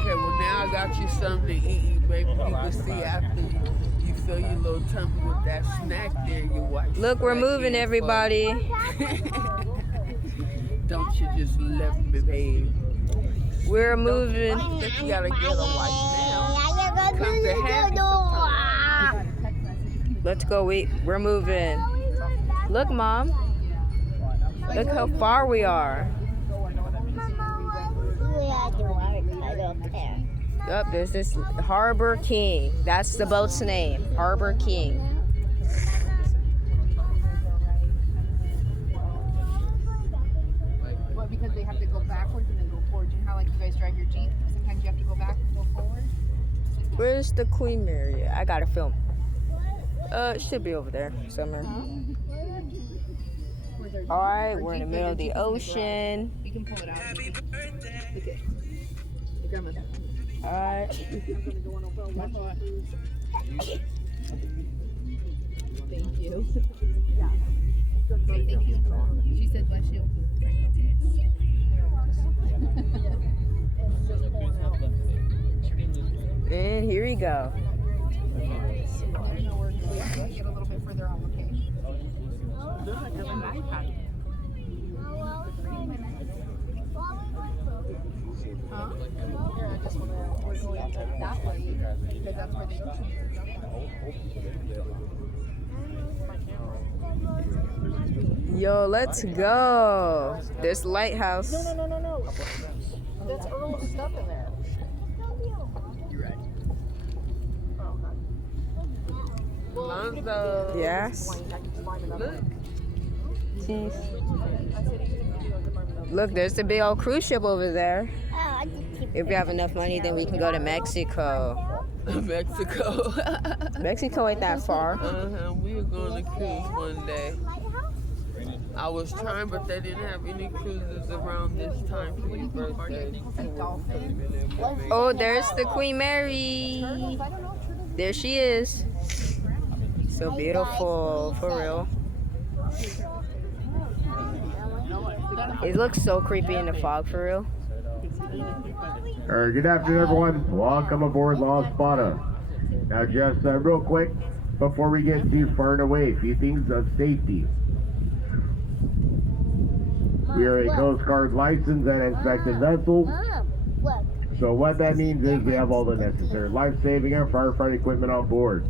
Okay, well now I got you something to eat. Maybe you can see after you fill your little tummy with that snack there. Your wife. Look, we're moving, everybody. Don't you just love me, babe? We're moving. That you gotta get a wife now. Come to have you sometime. Let's go. We're moving. Look, Mom. Look how far we are. Yep, there's this Harbor King. That's the boat's name, Harbor King. Well, because they have to go backwards and then go forward. You know how like you guys drive your Jeep? Sometimes you have to go back and go forward. Where's the Queen Mary? I gotta film. It should be over there somewhere. All right, we're in the middle of the ocean. You can pull it out. Look at your grandma's. All right. Thank you. Yeah. Say thank you. She said bless you. And here we go. Get a little bit further on, okay? Huh? Yeah, just we're going that way because that's where the ocean is. Yo, let's go. This lighthouse. No. That's Earl's stuff in there. You're right. Lonzo. Yes. Look. Jeez. Look, there's the big old cruise ship over there. If we have enough money, then we can go to Mexico. Mexico. Mexico ain't that far. We were going to cruise one day. I was trying, but they didn't have any cruises around this time for your birthday. Oh, there's the Queen Mary. There she is. So beautiful, for real. It looks so creepy in the fog, for real. Good afternoon, everyone. Welcome aboard La Espada. Now, just real quick, before we get too far and away, a few things of safety. We are a Coast Guard licensed and inspected vessel. So what that means is we have all the necessary life-saving and firefighting equipment on board.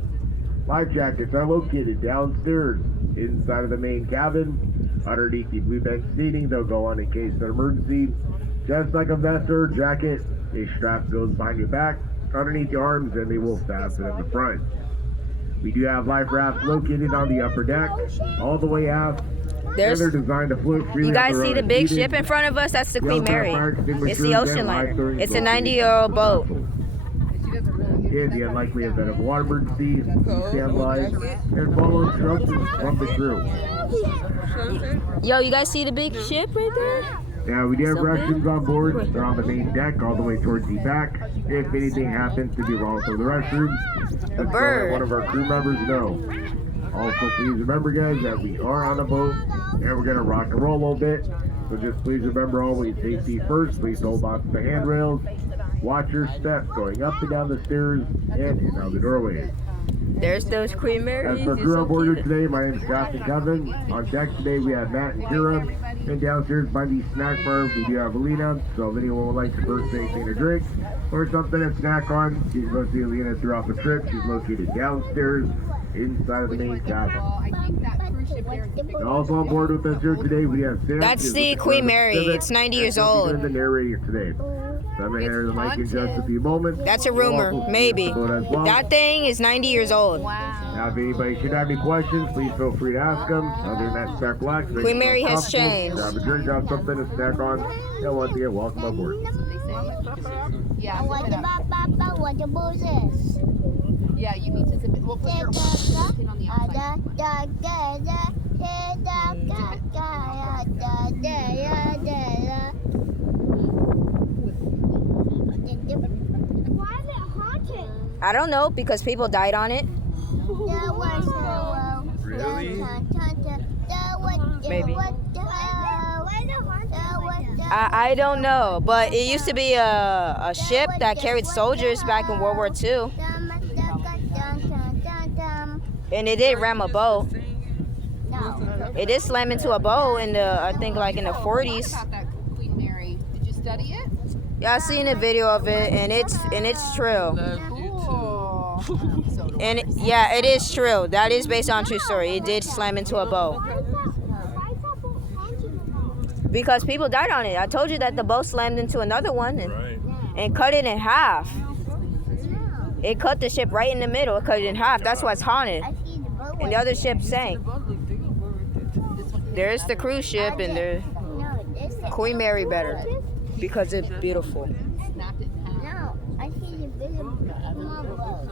Life jackets are located downstairs inside of the main cabin. Underneath the blue bench seating, they'll go on in case of emergency. Just like a vest or jacket, a strap goes behind your back, underneath your arms, and they will fasten in the front. We do have life rafts located on the upper deck, all the way aft. And they're designed to float freely. You guys see the big ship in front of us? That's the Queen Mary. It's the ocean liner. It's a 90-year-old boat. In the unlikely event of water emergency, stand by and follow instructions from the crew. Yo, you guys see the big ship right there? Now, we do have restrooms on board. They're on the main deck all the way towards the back. If anything happens to be wrong with the restrooms, let's let one of our crew members know. Also, please remember, guys, that we are on a boat and we're going to rock and roll a little bit. So just please remember, always safety first. Please hold on to the handrails. Watch your steps going up and down the stairs and in out the doorways. There's those Queen Marys. As for crew on board today, my name is Captain Kevin. On deck today, we have Matt and Kira. And downstairs by the snack bar, we do have Alina. So if anyone would like to purchase anything to drink or something to snack on, you can go see Alina throughout the trip. She's located downstairs inside of the main cabin. And also on board with us here today, we have Sam. That's the Queen Mary. It's 90 years old. The narrator today. So I'm going to hand the mic in just a few moments. That's a rumor, maybe. That thing is 90 years old. Now, if anybody should have any questions, please feel free to ask them. Other than that, start black. Queen Mary has changed. Grab a drink, have something to snack on. And once again, welcome aboard. Yeah. What about this? Yeah, you need to zip it. We'll put your thing on the outside. Why is it haunted? I don't know, because people died on it. Really? Maybe. I don't know, but it used to be a ship that carried soldiers back in World War II, and it did ram a boat. No. It did slam into a boat in the, I think like in the 40s. About that Queen Mary. Did you study it? Yeah, I seen a video of it, and it's true. Love you Cool. So do And yeah, it is true. That is based on a true story. It did slam into a boat because people died on it. I told you that the boat slammed into another one and cut it in half. It cut the ship right in the middle. It cut it in half. That's why it's haunted. And the other ship sank. There's the cruise ship, and there's Queen Mary better because it's beautiful. snapped it in half. No, I see the big small boat.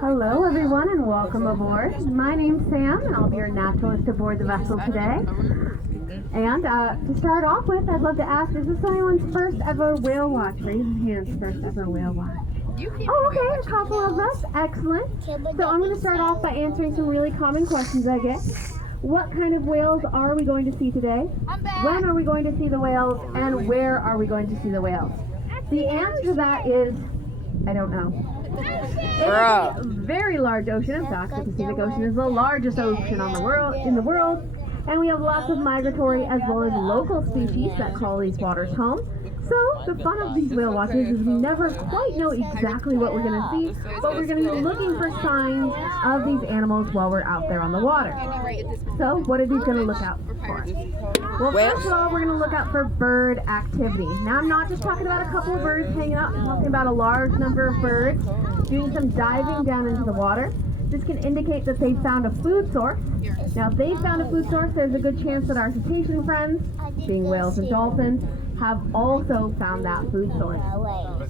Hello everyone and welcome aboard. My name's Sam and I'll be your naturalist aboard the vessel today. And to start off with, I'd love to ask, is this anyone's first ever whale watch? Raise your hands, first ever whale watch. Oh, okay, a couple of us. Excellent. So I'm going to start off by answering some really common questions I get. What kind of whales are we going to see today? When are we going to see the whales? And where are we going to see the whales? The answer to that is, I don't know. It's a very large ocean. In fact, the Pacific Ocean is the largest ocean in the world. And we have lots of migratory as well as local species that call these waters home. So the fun of these whale watches is we never quite know exactly what we're going to see, but we're going to be looking for signs of these animals while we're out there on the water. So what are these going to look out for? Well, first of all, we're going to look out for bird activity. Now, I'm not just talking about a couple of birds hanging out. I'm talking about a large number of birds doing some diving down into the water. This can indicate that they found a food source. Now, if they found a food source, there's a good chance that our cetacean friends, being whales and dolphins, have also found that food source.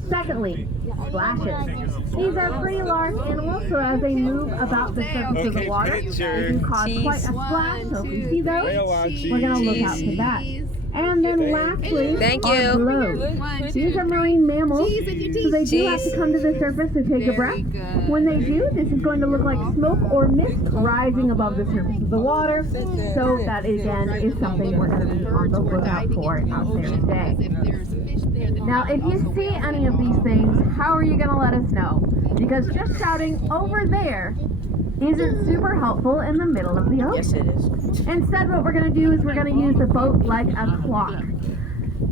Secondly, splashes. These are pretty large animals, so as they move about the surface of the water, they can cause quite a splash. So if we see those, we're going to look out for that. And then lastly, Thank are you. blows. These are marine mammals, so they do have to come to the surface to take a breath. When they do, this is going to look like smoke or mist rising above the surface of the water. So that again is something we're going to be on the lookout for out there today. Now, if you see any of these things, how are you going to let us know? Because just shouting over there isn't super helpful in the middle of the ocean. Yes, it is. Instead, what we're going to do is we're going to use the boat like a clock.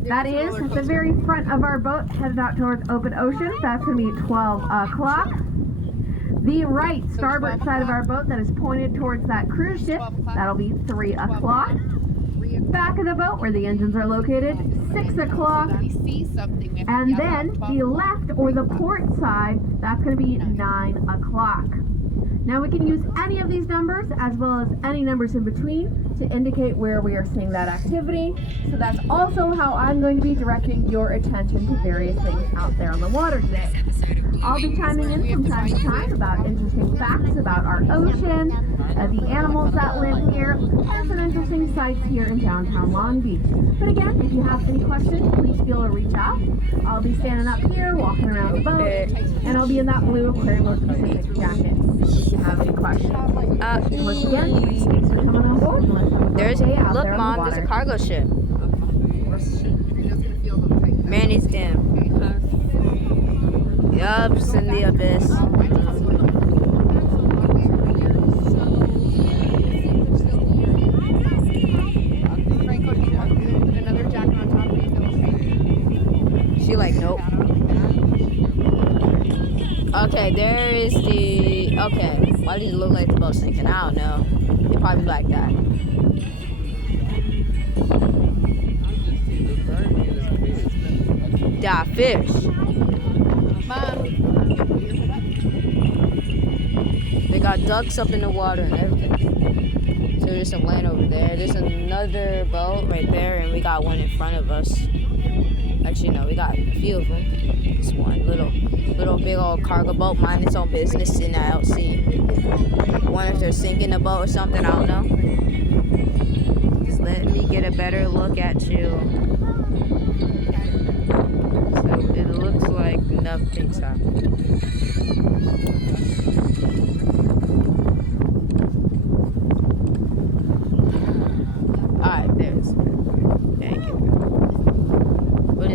That is, at the very front of our boat, headed out towards open ocean. That's going to be 12 o'clock. The right starboard side of our boat that is pointed towards that cruise ship, that'll be 3 o'clock. Back of the boat, where the engines are located, 6 o'clock. And then the left or the port side, that's going to be 9 o'clock. Now we can use any of these numbers as well as any numbers in between to indicate where we are seeing that activity. So that's also how I'm going to be directing your attention to various things out there on the water today. I'll be chiming in from time to time about interesting facts about our ocean, the animals that live here, and some interesting sites here in downtown Long Beach. But again, if you have any questions, please feel to reach out. I'll be standing up here, walking around the boat, and I'll be in that blue Aquarium Pacific jacket. If you have any questions. Once again, thanks for coming on board. There's out look, there on the Mom. There's a water. cargo ship. Manny's Dam. Yup, it's in the abyss. She like, nope. Okay, there is the. Okay, why does it look like the boat's sinking? I don't know. It probably like that. Die fish. They got ducks up in the water and everything. So there's some land over there. There's another boat right there, and we got one in front of us. Actually, no, we got a few of them. This one little big old cargo boat, mind its own business in the out sea. Wonder if they're sinking the boat or something. I don't know. Just let me get a better look at you. So it looks like nothing's happening. Alright, there's. Thank you.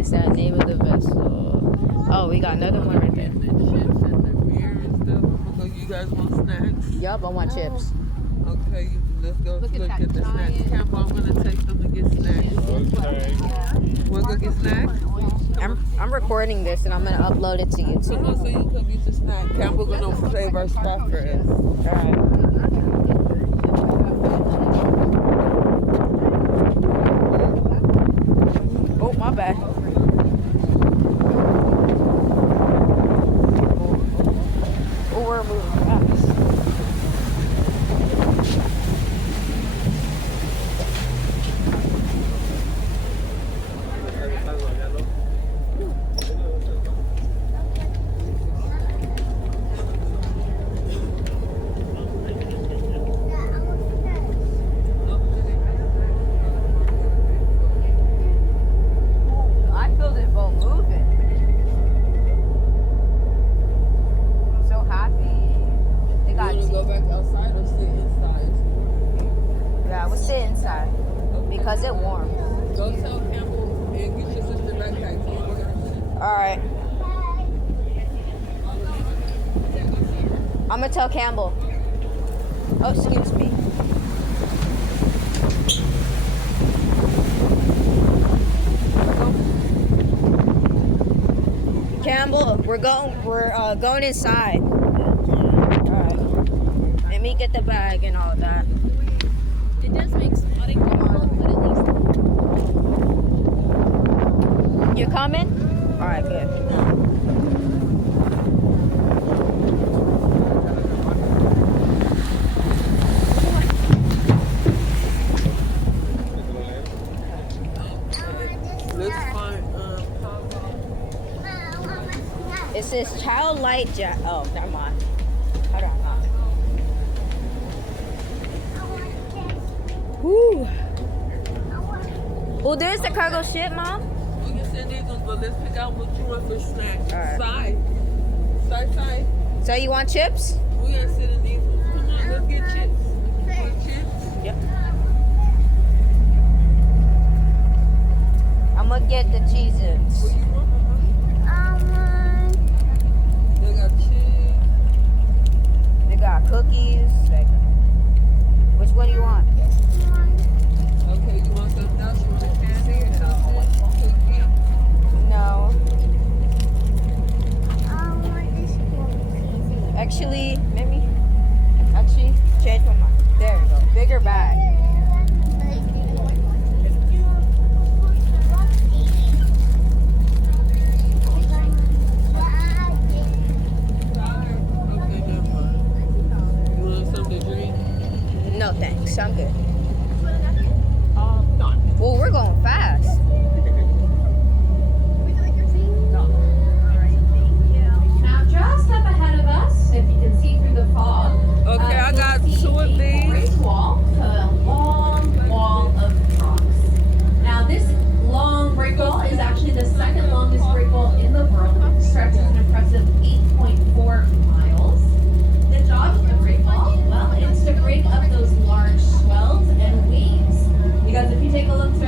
is the name of the vessel. Oh, we got another one right there. And the chips and the beer and stuff. So you guys want snacks? Yup, I want chips. Okay, let's go look at at that the snacks. giant- Campbell, I'm gonna take them to get snacks. Wanna go get snacks? I'm recording this and I'm gonna upload it to Come YouTube. on, so you can get your snack. Campbell gonna save our stuff for us. Alright. Oh, my bad. Oh, we're moving fast. I feel this boat moving. I'm so happy. They You got wanna go back outside or sit inside? yeah, we'll sit inside because it's warm. Go tell Campbell and get your sister backpack. Alright. I'm gonna tell Campbell. Oh, excuse me. Campbell, we're going inside. Alright. Let me get the bag and all of that. It does make spotting difficult, but at least You coming? Alright, good. Let's find It says childlike oh, never mind. Hold on. Woo. Oh, there's the cargo ship, Mom. we can send these ones, but let's pick out what you want for snacks. Alright. Side. So you want chips? We gonna sit in these ones. Come on, let's get chips. Want chips? Yep. I'm gonna get the Cheez-Its. What you want? They got cheese. They got cookies. Like, which one do you want? Okay, you want some nuts from the candy or something? Cookie? No. Actually, let me change my mind. There we go. Bigger bag. Okay, never mind. You want something to drink? No thanks. I'm good. Well, we're going fast. Now, just up ahead of us, if you can see through the fog, Okay, I got you'll see two of a these. brick wall, so a long wall of trucks. Now, this long brick wall is actually the second longest brick wall in the world. It stretches an impressive 8.4 miles. The job of the brick wall, well, it's to break up those large swells and waves. Because if you take a look through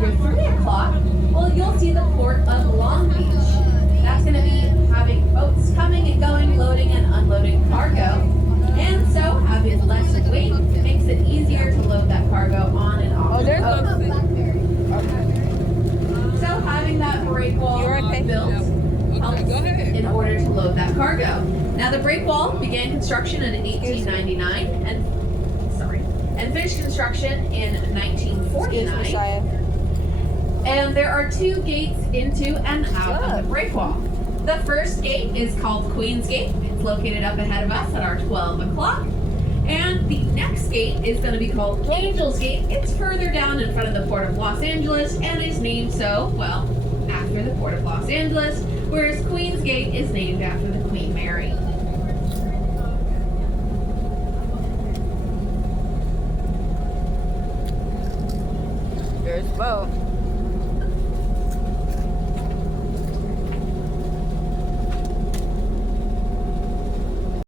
your 3 o'clock, well, you'll see the port of Long Beach. That's going to be having boats coming and going, loading and unloading cargo. And so having less weight makes it easier to load that cargo on and off. Oh, there's the boat. a So having that break wall You already paid? built Okay, helps go ahead. in order to load that cargo. Now the break wall began construction in 1899 and finished construction in excuse me, 1949. Saya. And there are 2 gates into and out of Good. the break wall. The first gate is called Queen's Gate. It's located up ahead of us at our 12 o'clock. And the next gate is going to be called Angel's Gate. It's further down in front of the Port of Los Angeles and is named so, well, after the Port of Los Angeles, whereas Queen's Gate is named after the Queen Mary. There's the boat.